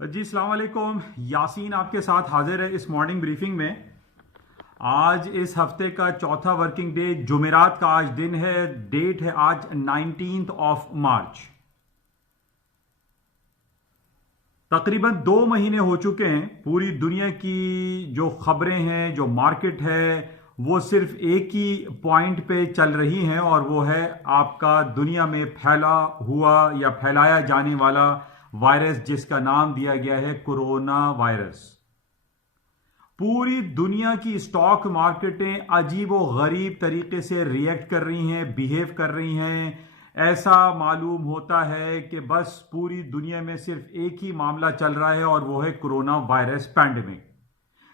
जी अस्सलाम वालेकुम। यासीन आपके साथ हाजिर है इस मॉर्निंग ब्रीफिंग में। आज इस हफ्ते का चौथा वर्किंग डे जुमेरात का आज दिन है। डेट है आज 19 ऑफ मार्च। तकरीबन 2 महीने हो चुके हैं। पूरी दुनिया की जो खबरें हैं, जो मार्केट है, वो सिर्फ एक ही पॉइंट पे चल रही हैं और वो है आपका दुनिया में फैला हुआ या फैलाया जाने वाला वायरस, जिसका नाम दिया गया है कोरोना वायरस। पूरी दुनिया की स्टॉक मार्केटें अजीब व गरीब तरीके से रिएक्ट कर रही हैं, बिहेव कर रही हैं। ऐसा मालूम होता है कि बस पूरी दुनिया में सिर्फ एक ही मामला चल रहा है और वो है कोरोना वायरस पैंडेमिक,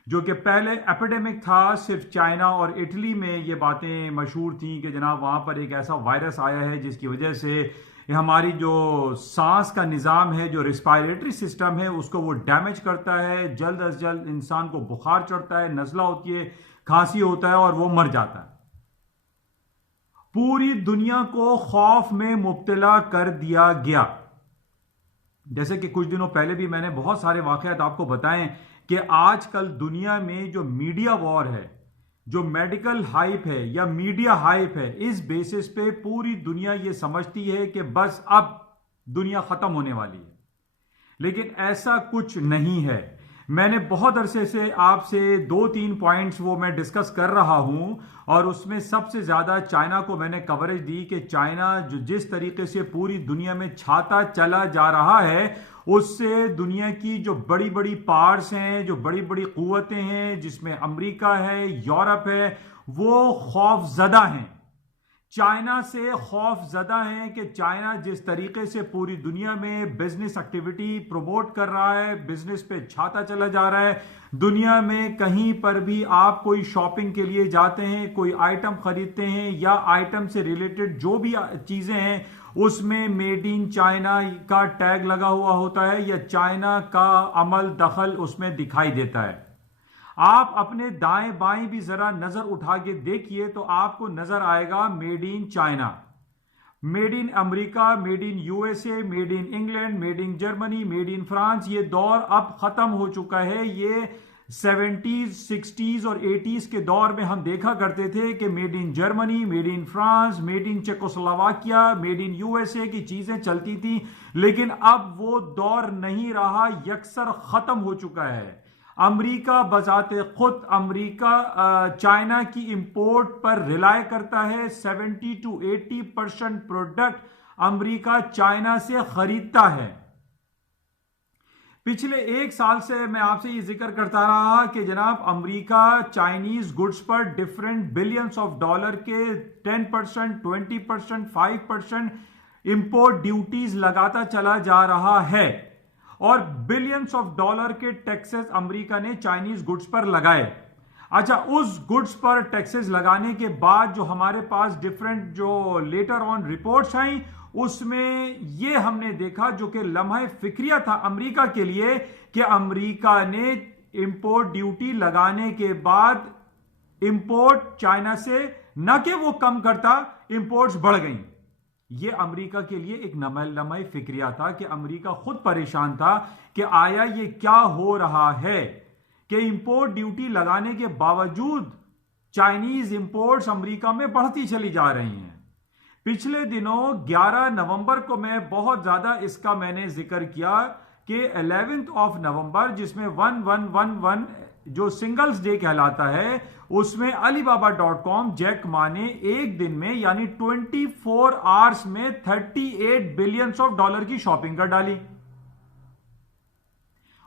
जो कि पहले एपिडेमिक था। सिर्फ चाइना और इटली में ये बातें मशहूर थी कि जनाब वहाँ पर एक ऐसा वायरस आया है जिसकी वजह से हमारी जो सांस का निज़ाम है, जो रिस्पायरेटरी सिस्टम है, उसको वो डैमेज करता है। जल्द अज जल्द इंसान को बुखार चढ़ता है, नज़ला होती है, खांसी होता है और वो मर जाता है। पूरी दुनिया को खौफ में मुब्तला कर दिया गया। जैसे कि कुछ दिनों पहले भी मैंने बहुत सारे वाकयात आपको बताएं कि आजकल दुनिया में जो मीडिया वॉर है, जो मेडिकल हाइप है या मीडिया हाइप है, इस बेसिस पे पूरी दुनिया ये समझती है कि बस अब दुनिया खत्म होने वाली है। लेकिन ऐसा कुछ नहीं है। मैंने बहुत अरसे से आपसे 2-3 पॉइंट्स वो मैं डिस्कस कर रहा हूं और उसमें सबसे ज्यादा चाइना को मैंने कवरेज दी कि चाइना जो जिस तरीके से पूरी दुनिया में छाता चला जा रहा है, उससे दुनिया की जो बड़ी बड़ी पावर्स हैं, जो बड़ी बड़ी कुव्वतें हैं, जिसमें अमेरिका है, यूरोप है, वो खौफजदा हैं। चाइना से खौफ ज़दा है कि चाइना जिस तरीके से पूरी दुनिया में बिजनेस एक्टिविटी प्रमोट कर रहा है, बिजनेस पे छाता चला जा रहा है। दुनिया में कहीं पर भी आप कोई शॉपिंग के लिए जाते हैं, कोई आइटम खरीदते हैं या आइटम से रिलेटेड जो भी चीजें हैं, उसमें मेड इन चाइना का टैग लगा हुआ होता है या चाइना का अमल दखल उसमें दिखाई देता है। आप अपने दाएं बाएं भी जरा नजर उठा के देखिए तो आपको नजर आएगा made in China, made in America, made in USA, made in England, made in Germany, made in France. ये दौर अब खत्म हो चुका है। ये 70s, 60s और 80s के दौर में हम देखा करते थे कि made in Germany, made in France, made in Czechoslovakia, made in USA की चीजें चलती थी। लेकिन अब वो दौर नहीं रहा, यकसर खत्म हो चुका है। अमेरिका बजाते खुद अमेरिका चाइना की इंपोर्ट पर रिलाय करता है। 70 to 80% प्रोडक्ट अमेरिका चाइना से खरीदता है। पिछले एक साल से मैं आपसे ये जिक्र करता रहा कि जनाब अमेरिका चाइनीज गुड्स पर डिफरेंट बिलियंस ऑफ डॉलर के 10%, 20%, 5% इंपोर्ट ड्यूटीज लगाता चला जा रहा है और बिलियंस ऑफ डॉलर के टैक्सेस अमेरिका ने चाइनीज गुड्स पर लगाए। अच्छा, उस गुड्स पर टैक्सेस लगाने के बाद जो हमारे पास डिफरेंट जो लेटर ऑन रिपोर्ट्स आई, उसमें यह हमने देखा, जो कि लम्हा फिक्रिया था अमेरिका के लिए, कि अमेरिका ने इंपोर्ट ड्यूटी लगाने के बाद इंपोर्ट चाइना से न कि वो कम करता, इंपोर्ट्स बढ़ गई। ये अमेरिका के लिए एक लम्हा फिक्रिया था कि अमेरिका खुद परेशान था कि आया ये क्या हो रहा है कि इंपोर्ट ड्यूटी लगाने के बावजूद चाइनीज इंपोर्ट्स अमेरिका में बढ़ती चली जा रही हैं। पिछले दिनों 11 नवंबर को मैं बहुत ज्यादा इसका मैंने जिक्र किया कि 11th ऑफ नवंबर, जिसमें 1111 जो सिंगल्स डे कहलाता है, उसमें Alibaba.com जैक मा ने एक दिन में यानी 24 आवर्स में 38 बिलियंस ऑफ डॉलर की शॉपिंग कर डाली।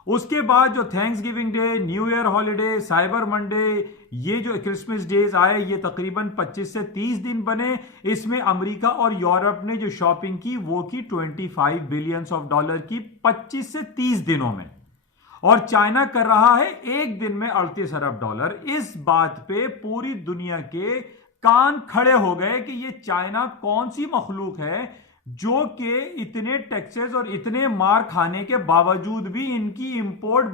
उसके बाद जो thanks giving day, new year holiday, cyber Monday, ये जो क्रिसमस डेज आए, ये तकरीबन 25 से 30 दिन बने। इसमें अमेरिका और यूरोप ने जो शॉपिंग की वो की 25 बिलियंस ऑफ डॉलर की 25 से 30 दिनों में, और चाइना कर रहा है एक दिन में 38 अरब डॉलर। इस बात पे पूरी दुनिया के कान खड़े हो गए कि ये चाइना कौन सी मखलूक है जो कि इतने टैक्सेस और इतने मार खाने के बावजूद भी इनकी इंपोर्ट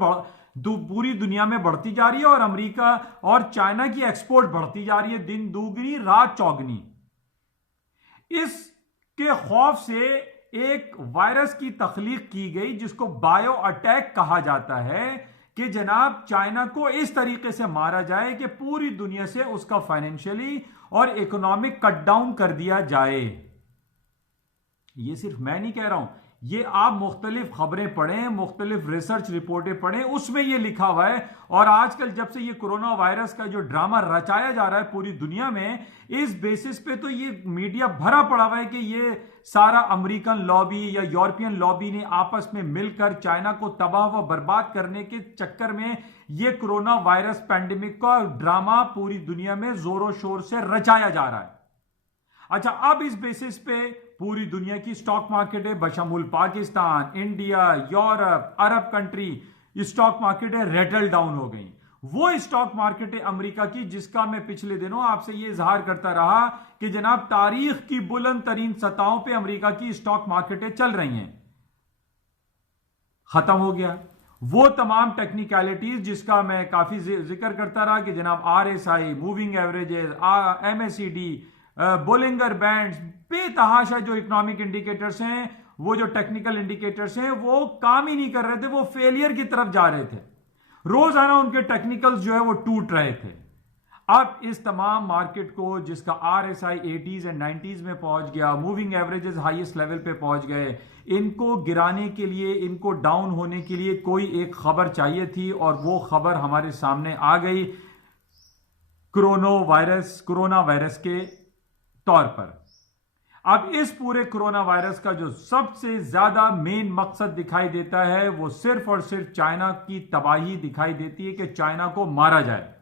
पूरी दुनिया में बढ़ती जा रही है और अमेरिका और चाइना की एक्सपोर्ट बढ़ती जा रही है, दिन दूगनी रात चौगनी। इसके खौफ से एक वायरस की तख्लीक की गई जिसको बायो अटैक कहा जाता है कि जनाब चाइना को इस तरीके से मारा जाए कि पूरी दुनिया से उसका फाइनेंशियली और इकोनॉमिक कट डाउन कर दिया जाए। ये सिर्फ मैं नहीं कह रहा हूं, ये आप मुख्तलिफ खबरें पढ़ें, मुख्तलिफ रिसर्च रिपोर्टें पढ़ें, उसमें ये लिखा हुआ है। और आजकल जब से ये कोरोना वायरस का जो ड्रामा रचाया जा रहा है पूरी दुनिया में, इस बेसिस पे तो ये मीडिया भरा पड़ा हुआ है कि ये सारा अमेरिकन लॉबी या यूरोपियन लॉबी ने आपस में मिलकर चाइना को तबाह व बर्बाद करने के चक्कर में ये कोरोना वायरस पैंडेमिक का ड्रामा पूरी दुनिया में जोरों शोर से रचाया जा रहा है। अच्छा, अब इस बेसिस पे पूरी दुनिया की stock मार्केटें बशमूल Pakistan, India, Europe, Arab country, stock मार्केटें Ratle down हो गई। वो स्टॉक मार्केटें अमेरिका की जिसका मैं पिछले दिनों आपसे ये इजहार करता रहा कि जनाब तारीख की बुलंद तरीन सतहों पे अमेरिका की स्टॉक मार्केटें चल रही हैं, खत्म हो गया। वो तमाम टेक्निकलिटीज जिसका मैं काफी जिक्र करता रहा कि जनाब RSI, moving averages, MACD, Bollinger bands, बेतहाशा जो इकोनॉमिक इंडिकेटर्स हैं, वो जो टेक्निकल इंडिकेटर्स हैं, वो काम ही नहीं कर रहे थे, वो फेलियर की तरफ जा रहे थे। रोजाना उनके टेक्निकल्स जो है वो टूट रहे थे। अब इस तमाम मार्केट को जिसका RSI 80s एंड 90s में पहुंच गया, मूविंग एवरेजेस हाईएस्ट लेवल पे पहुंच गए, इनको गिराने के लिए, इनको डाउन होने के लिए कोई एक खबर चाहिए थी और वो खबर हमारे सामने आ गई कोरोना वायरस के तौर पर। अब इस पूरे कोरोना वायरस का जो सबसे ज्यादा मेन मकसद दिखाई देता है वो सिर्फ और सिर्फ चाइना की तबाही दिखाई देती है कि चाइना को मारा जाए।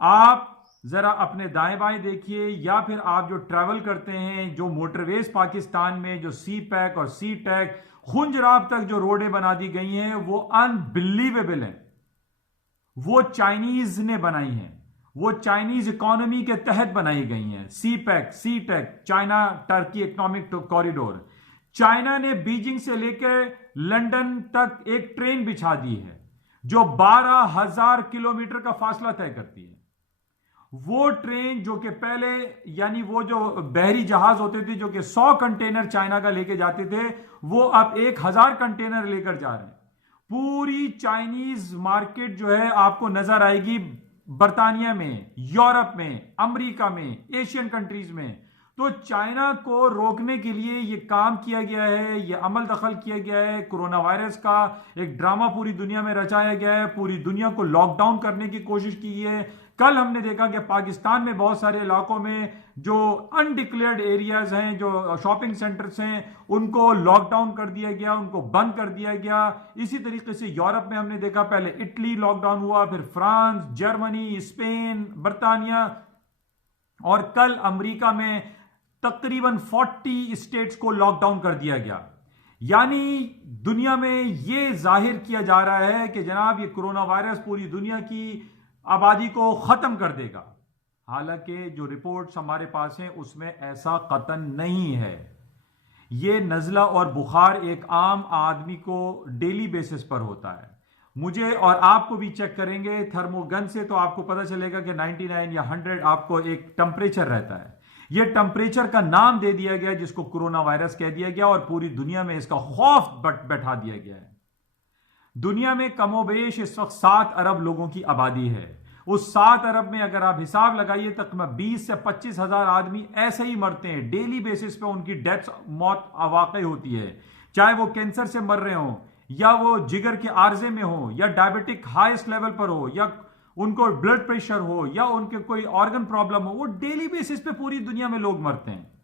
आप जरा अपने दाएं बाएं देखिए या फिर आप जो ट्रैवल करते हैं, जो मोटरवेज पाकिस्तान में जो CPEC और CTEC खुंजराब तक जो रोडें बना दी गई हैं वो अनबिलीवेबल हैं। वो चाइनीज ने बनाई हैं, वो चाइनीज इकोनॉमी के तहत बनाई गई हैं। CPEC, CTEC, China Turkey economic corridor, China ने बीजिंग से लेकर लंदन तक एक ट्रेन बिछा दी है जो 12,000 किलोमीटर का फासला तय करती है। वो ट्रेन जो कि पहले, यानी वो जो बहरी जहाज होते थे जो कि 100 कंटेनर चाइना का लेके जाते थे, वो अब 1,000 कंटेनर लेकर जा रहे हैं। पूरी चाइनीज मार्केट जो है आपको नजर आएगी बर्तानिया में, यूरोप में, अमेरिका में, एशियन कंट्रीज में। तो चाइना को रोकने के लिए यह काम किया गया है, यह अमल दखल किया गया है। कोरोना वायरस का एक ड्रामा पूरी दुनिया में रचाया गया है, पूरी दुनिया को लॉकडाउन करने की कोशिश की है। कल हमने देखा कि पाकिस्तान में बहुत सारे इलाकों में जो अनडिक्लेयर्ड एरियाज हैं, जो शॉपिंग सेंटर्स हैं, उनको लॉकडाउन कर दिया गया, उनको बंद कर दिया गया। इसी तरीके से यूरोप में हमने देखा पहले इटली लॉकडाउन हुआ, फिर फ्रांस, जर्मनी, स्पेन, बर्तानिया और कल अमेरिका में तकरीबन 40 स्टेट्स को लॉकडाउन कर दिया गया। यानी दुनिया में यह जाहिर किया जा रहा है कि जनाब ये कोरोना वायरस पूरी दुनिया की आबादी को खत्म कर देगा। हालांकि जो रिपोर्ट्स हमारे पास हैं उसमें ऐसा कतन नहीं है। यह नज़ला और बुखार एक आम आदमी को डेली बेसिस पर होता है। मुझे और आपको भी चेक करेंगे थर्मोगन से तो आपको पता चलेगा कि 99 या 100 आपको एक टेम्परेचर रहता है। यह टेम्परेचर का नाम दे दिया गया जिसको कोरोना वायरस कह दिया गया और पूरी दुनिया में इसका खौफ बैठा दिया गया है। दुनिया में कमोबेश इस वक्त 7 अरब लोगों की आबादी है। उस 7 अरब में अगर आप हिसाब लगाइए तकरीबन 20 से 25 हजार आदमी ऐसे ही मरते हैं, डेली बेसिस पे उनकी डेथ मौत वाकई होती है। चाहे वो कैंसर से मर रहे हो, या वो जिगर के आर्जे में हो, या डायबिटिक हाईएस्ट लेवल पर हो, या उनको ब्लड प्रेशर हो, या उनके कोई ऑर्गन प्रॉब्लम हो, वो डेली बेसिस पे पूरी दुनिया में लोग मरते हैं।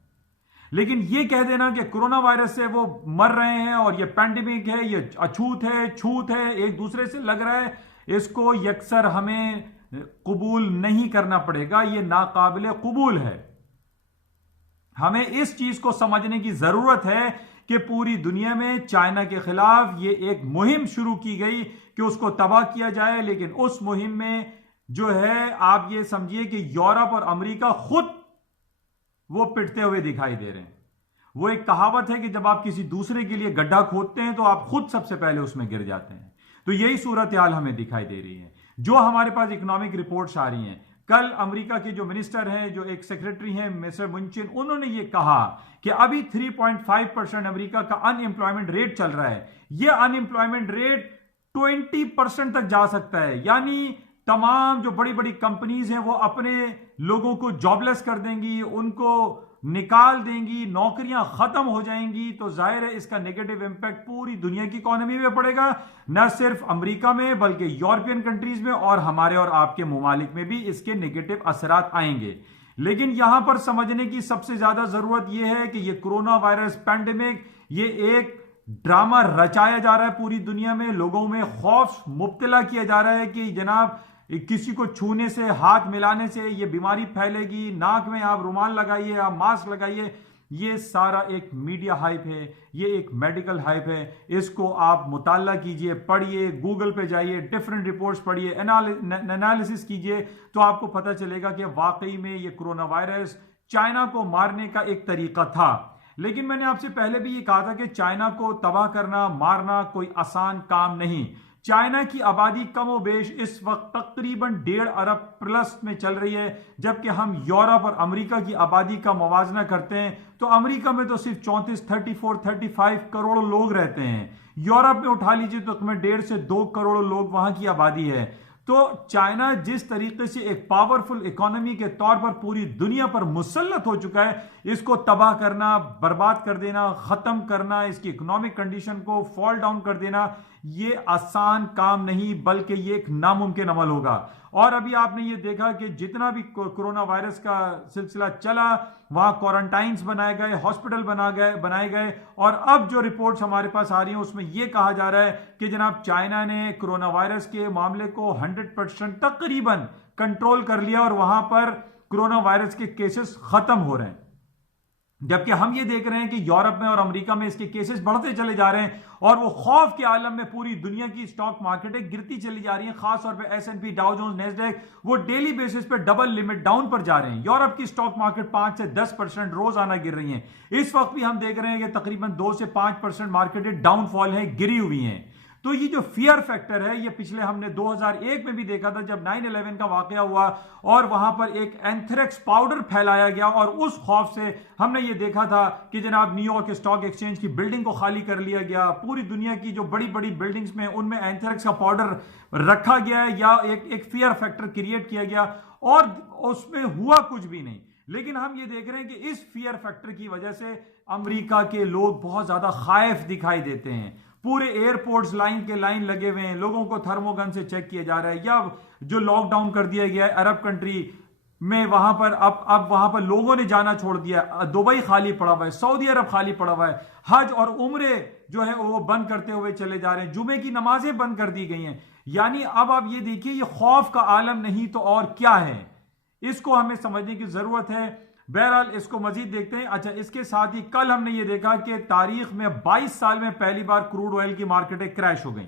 लेकिन ये कह देना कि कोरोना वायरस से वो मर रहे हैं और ये पैंडेमिक है, ये अछूत है, छूत है, एक दूसरे से लग रहा है, इसको यकसर हमें कबूल नहीं करना पड़ेगा। ये नाकाबिल कबूल है। हमें इस चीज को समझने की जरूरत है कि पूरी दुनिया में चाइना के खिलाफ ये एक मुहिम शुरू की गई कि उसको तबाह किया जाए। लेकिन उस मुहिम में जो है आप ये समझिए कि यूरोप और अमेरिका खुद वो पिटते हुए दिखाई दे रहे हैं। वो एक कहावत है कि जब आप किसी दूसरे के लिए गड्ढा खोदते हैं तो आप खुद सबसे पहले उसमें गिर जाते हैं। तो यही सूरत हाल हमें दिखाई दे रही है। जो हमारे पास इकोनॉमिक रिपोर्ट्स आ रही हैं, कल अमेरिका के जो मिनिस्टर हैं, जो एक सेक्रेटरी हैं मिस्टर मुनचिन, उन्होंने ये कहा कि अभी 3.5% अमेरिका का अनएम्प्लॉयमेंट रेट चल रहा है। यह अनएम्प्लॉयमेंट रेट 20% तक जा सकता है, यानी तमाम जो बड़ी बड़ी कंपनीज हैं वो अपने लोगों को जॉबलेस कर देंगी, उनको निकाल देंगी, नौकरियां खत्म हो जाएंगी। तो जाहिर है इसका नेगेटिव इंपैक्ट पूरी दुनिया की इकोनॉमी में पड़ेगा, न सिर्फ अमेरिका में बल्कि यूरोपियन कंट्रीज में और हमारे और आपके ममालिक में भी इसके नेगेटिव असरात आएंगे। लेकिन यहां पर समझने की सबसे ज्यादा जरूरत यह है कि यह कोरोना वायरस पैंडेमिक ये एक ड्रामा रचाया जा रहा है पूरी दुनिया में, लोगों में खौफ मुब्तला किया जा रहा है कि जनाब किसी को छूने से, हाथ मिलाने से ये बीमारी फैलेगी, नाक में आप रुमाल लगाइए, आप मास्क लगाइए। ये सारा एक मीडिया हाइप है, ये एक मेडिकल हाइप है। इसको आप मुताला कीजिए, पढ़िए, गूगल पे जाइए, डिफरेंट रिपोर्ट्स पढ़िए, एनालिसिस कीजिए, तो आपको पता चलेगा कि वाकई में ये कोरोना वायरस चाइना को मारने का एक तरीका था। लेकिन मैंने आपसे पहले भी ये कहा था कि चाइना को तबाह करना, मारना कोई आसान काम नहीं। चाइना की आबादी कमोबेश इस वक्त तकरीबन 1.5 अरब प्लस में चल रही है, जबकि हम यूरोप और अमेरिका की आबादी का मुवाजना करते हैं तो अमेरिका में तो सिर्फ 34 करोड़ लोग रहते हैं। यूरोप में उठा लीजिए तो तुम्हें 1.5 से 2 करोड़ लोग वहां की आबादी है। तो चाइना जिस तरीके से एक पावरफुल इकोनॉमी के तौर पर पूरी दुनिया पर मुसल्लत हो चुका है, इसको तबाह करना, बर्बाद कर देना, खत्म करना, इसकी इकोनॉमिक कंडीशन को फॉल डाउन कर देना, ये आसान काम नहीं बल्कि ये एक नामुमकिन अमल होगा। और अभी आपने ये देखा कि जितना भी कोरोना वायरस का सिलसिला चला, वहां क्वारंटाइन्स बनाए गए, हॉस्पिटल बनाए गए, और अब जो रिपोर्ट्स हमारे पास आ रही हैं उसमें यह कहा जा रहा है कि जनाब चाइना ने कोरोना वायरस के मामले को 100% तकरीबन कंट्रोल कर लिया और वहां पर कोरोना वायरस के केसेस खत्म हो रहे हैं। जबकि हम ये देख रहे हैं कि यूरोप में और अमेरिका में इसके केसेस बढ़ते चले जा रहे हैं और वो खौफ के आलम में पूरी दुनिया की स्टॉक मार्केटें गिरती चली जा रही हैं। खासतौर पे S&P, डाउ जोन्स, नैस्डैक वो डेली बेसिस पे डबल लिमिट डाउन पर जा रहे हैं। यूरोप की स्टॉक मार्केट 5 से 10% रोजाना गिर रही है। इस वक्त भी हम देख रहे हैं कि तकरीबन 2 से 5% मार्केटें डाउनफॉल है, गिरी हुई हैं। तो ये जो फियर फैक्टर है, ये पिछले हमने 2001 में भी देखा था जब 9/11 का वाकया हुआ और वहां पर एक एंथ्रेक्स पाउडर फैलाया गया, और उस खौफ से हमने ये देखा था कि जनाब न्यूयॉर्क स्टॉक एक्सचेंज की बिल्डिंग को खाली कर लिया गया। पूरी दुनिया की जो बड़ी बड़ी बिल्डिंग्स में उनमें एंथ्रेक्स का पाउडर रखा गया या एक फियर फैक्टर क्रिएट किया गया और उसमें हुआ कुछ भी नहीं। लेकिन हम ये देख रहे हैं कि इस फियर फैक्टर की वजह से अमेरिका के लोग बहुत ज्यादा खाइफ दिखाई देते हैं। पूरे एयरपोर्ट्स लाइन के लाइन लगे हुए हैं, लोगों को थर्मोगन से चेक किया जा रहा है। या जो लॉकडाउन कर दिया गया है अरब कंट्री में, वहां पर अब वहां पर लोगों ने जाना छोड़ दिया। दुबई खाली पड़ा हुआ है, सऊदी अरब खाली पड़ा हुआ है, हज और उम्रे जो है वो बंद करते हुए चले जा रहे हैं, जुमे की नमाजें बंद कर दी गई हैं। यानी अब आप ये देखिए, ये खौफ का आलम नहीं तो और क्या है, इसको हमें समझने की जरूरत है। बहरहाल इसको मजीद देखते हैं। अच्छा, इसके साथ ही कल हमने ये देखा कि तारीख में 22 साल में पहली बार क्रूड ऑयल की मार्केटें क्रैश हो गई।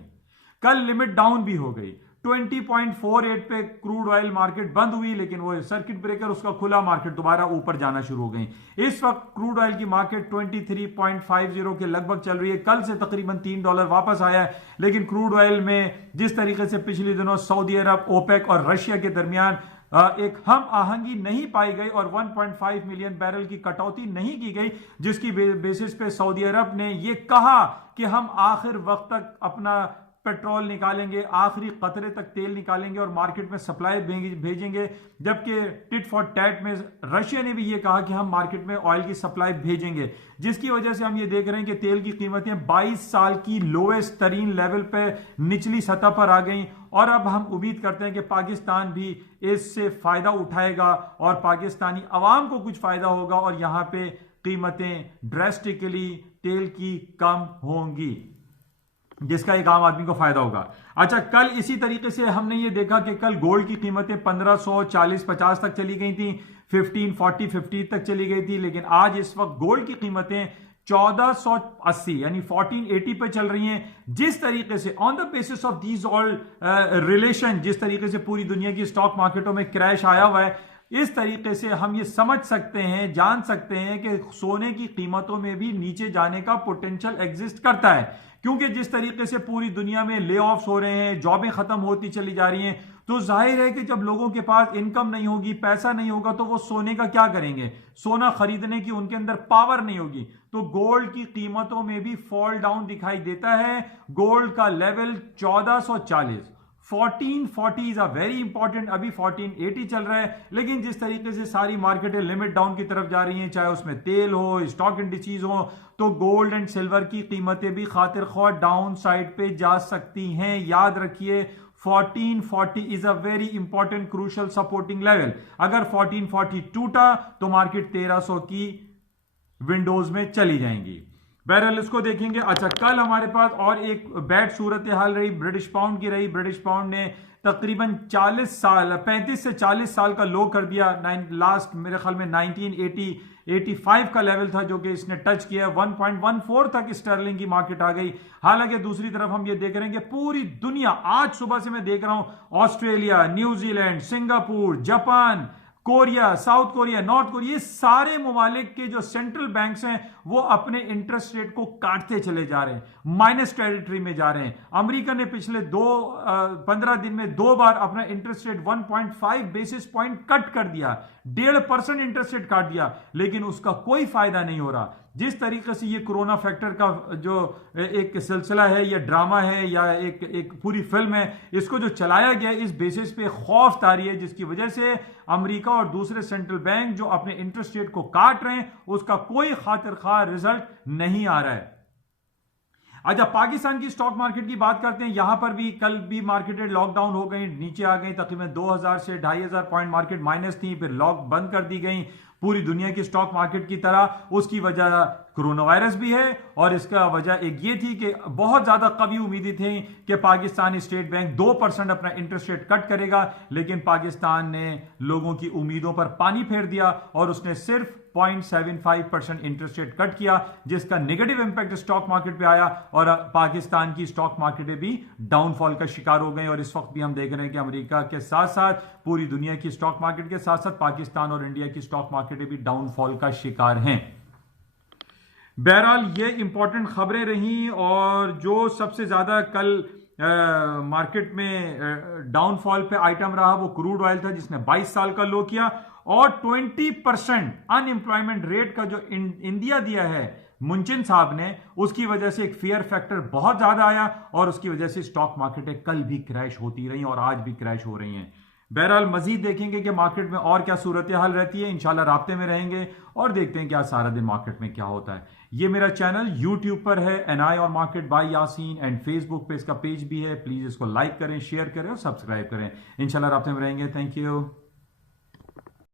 कल लिमिट डाउन भी हो गई, 20.48 पे क्रूड ऑयल मार्केट बंद हुई, लेकिन वो सर्किट ब्रेकर उसका खुला, मार्केट दोबारा ऊपर जाना शुरू हो गई। इस वक्त क्रूड ऑयल की मार्केट 23.50 के लगभग चल रही है। कल से तकरीबन $3 वापस आया है, लेकिन क्रूड ऑयल में जिस तरीके से पिछले दिनों सऊदी अरब, ओपेक और रशिया के दरमियान एक हम आहंगी नहीं पाई गई और 1.5 मिलियन बैरल की कटौती नहीं की गई, जिसकी बेसिस पे सऊदी अरब ने यह कहा कि हम आखिर वक्त तक अपना पेट्रोल निकालेंगे, आखिरी कतरे तक तेल निकालेंगे और मार्केट में सप्लाई भेजेंगे। जबकि टिट फॉर टैट में रशिया ने भी ये कहा कि हम मार्केट में ऑयल की सप्लाई भेजेंगे, जिसकी वजह से हम ये देख रहे हैं कि तेल की कीमतें 22 साल की लोएस्ट तरीन लेवल पे निचली सतह पर आ गई। और अब हम उम्मीद करते हैं कि पाकिस्तान भी इससे फायदा उठाएगा और पाकिस्तानी अवाम को कुछ फायदा होगा और यहां पे कीमतें ड्रेस्टिकली तेल की कम होंगी, जिसका एक आम आदमी को फायदा होगा। अच्छा, कल इसी तरीके से हमने ये देखा कि कल गोल्ड की कीमतें 1540-50 तक चली गई थी, 1540-50 तक चली गई थी, लेकिन आज इस वक्त गोल्ड की कीमतें 1480 यानी 1480 पे चल रही हैं। जिस तरीके से on the basis of these all relation, जिस तरीके से पूरी दुनिया की स्टॉक मार्केटों में क्रैश आया हुआ है, इस तरीके से हम ये समझ सकते हैं, जान सकते हैं कि सोने की कीमतों में भी नीचे जाने का पोटेंशियल एग्जिस्ट करता है, क्योंकि जिस तरीके से पूरी दुनिया में ले ऑफ्स हो रहे हैं, जॉबें खत्म होती चली जा रही हैं, तो जाहिर है कि जब लोगों के पास इनकम नहीं होगी, पैसा नहीं होगा, तो वो सोने का क्या करेंगे? सोना खरीदने की उनके अंदर पावर नहीं होगी। तो गोल्ड की कीमतों में भी फॉल डाउन दिखाई देता है। गोल्ड का level 1440, 1440 is a very important. अभी 1480 चल रहा है, लेकिन जिस तरीके से सारी मार्केटें लिमिट डाउन की तरफ जा रही हैं, चाहे उसमें तेल हो, स्टॉक इंडिसेस हो, तो गोल्ड एंड सिल्वर की कीमतें भी खातिर ख्वाह डाउन साइड पे जा सकती हैं। याद रखिए 1440 is a very important crucial supporting level. अगर 1440 टूटा तो मार्केट 1300 की विंडोज में चली जाएंगी। बहरहाल इसको देखेंगे। अच्छा, कल हमारे पास और एक बैड सूरत हाल रही, ब्रिटिश पाउंड की रही। ब्रिटिश पाउंड ने तकरीबन 35 से 40 साल का लो कर दिया। लास्ट मेरे ख्याल में 1985 का लेवल था जो कि इसने टच किया। 1.14 तक स्टर्लिंग की मार्केट आ गई। हालांकि दूसरी तरफ हम ये देख रहे हैं कि पूरी दुनिया, आज सुबह से मैं देख रहा हूं, Australia, New Zealand, Singapore, Japan, Korea, south Korea, north Korea, ये सारे ममालिक के जो सेंट्रल बैंक्स हैं वो अपने इंटरेस्ट रेट को काटते चले जा रहे हैं, माइनस टेरिटरी में जा रहे हैं। अमेरिका ने पिछले 15 दिन में 2 बार अपना interest rate 1.5 basis point cut कर दिया, 1.5% इंटरेस्ट रेट काट दिया, लेकिन उसका कोई फायदा नहीं हो रहा। जिस तरीके से ये कोरोना फैक्टर का जो एक सिलसिला है या ड्रामा है या एक पूरी फिल्म है, इसको जो चलाया गया इस बेसिस पे खौफ तारी है, जिसकी वजह से अमेरिका और दूसरे सेंट्रल बैंक जो अपने इंटरेस्ट रेट को काट रहे हैं उसका कोई खातिर खा रिजल्ट नहीं आ रहा है। अच्छा, पाकिस्तान की स्टॉक मार्केट की बात करते हैं। यहां पर भी कल भी मार्केटें लॉकडाउन हो गई, नीचे आ गई। तकरीबन 2000 से 2500 पॉइंट मार्केट माइनस थी, फिर लॉक बंद कर दी गई पूरी दुनिया की स्टॉक मार्केट की तरह। उसकी वजह कोरोना वायरस भी है, और इसका वजह एक ये थी कि बहुत ज्यादा कभी उम्मीदें थी कि पाकिस्तानी स्टेट बैंक 2% अपना इंटरेस्ट रेट कट करेगा, लेकिन पाकिस्तान ने लोगों की उम्मीदों पर पानी फेर दिया और उसने सिर्फ 0.75% इंटरेस्ट रेट कट किया, जिसका नेगेटिव इंपैक्ट स्टॉक मार्केट पे आया और पाकिस्तान की स्टॉक मार्केटें भी डाउनफॉल का शिकार हो गई। और इस वक्त भी हम देख रहे हैं कि अमेरिका के साथ साथ पूरी दुनिया की स्टॉक मार्केट के साथ साथ पाकिस्तान और इंडिया की स्टॉक मार्केटें भी डाउनफॉल का शिकार हैं। बहरहाल ये इंपॉर्टेंट खबरें रहीं, और जो सबसे ज्यादा कल मार्केट में डाउनफॉल पे आइटम रहा वो क्रूड ऑयल था, जिसने 22 साल का लो किया, और 20% अनएम्प्लॉयमेंट रेट का जो इंडिया दिया है मुंचिन साहब ने, उसकी वजह से एक फियर फैक्टर बहुत ज्यादा आया, और उसकी वजह से स्टॉक मार्केटें कल भी क्रैश होती रही और आज भी क्रैश हो रही हैं। बहरहाल मजीद देखेंगे कि मार्केट में और क्या सूरत हाल रहती है। इंशाल्लाह राब्ते में रहेंगे और देखते हैं कि आज सारा दिन मार्केट में क्या होता है। ये मेरा चैनल यूट्यूब पर है, एनआई और market by Yasin, and Facebook पे इसका पेज भी है। प्लीज इसको लाइक करें, शेयर करें और सब्सक्राइब करें। इंशाल्लाह राब्ते में रहेंगे। Thank you.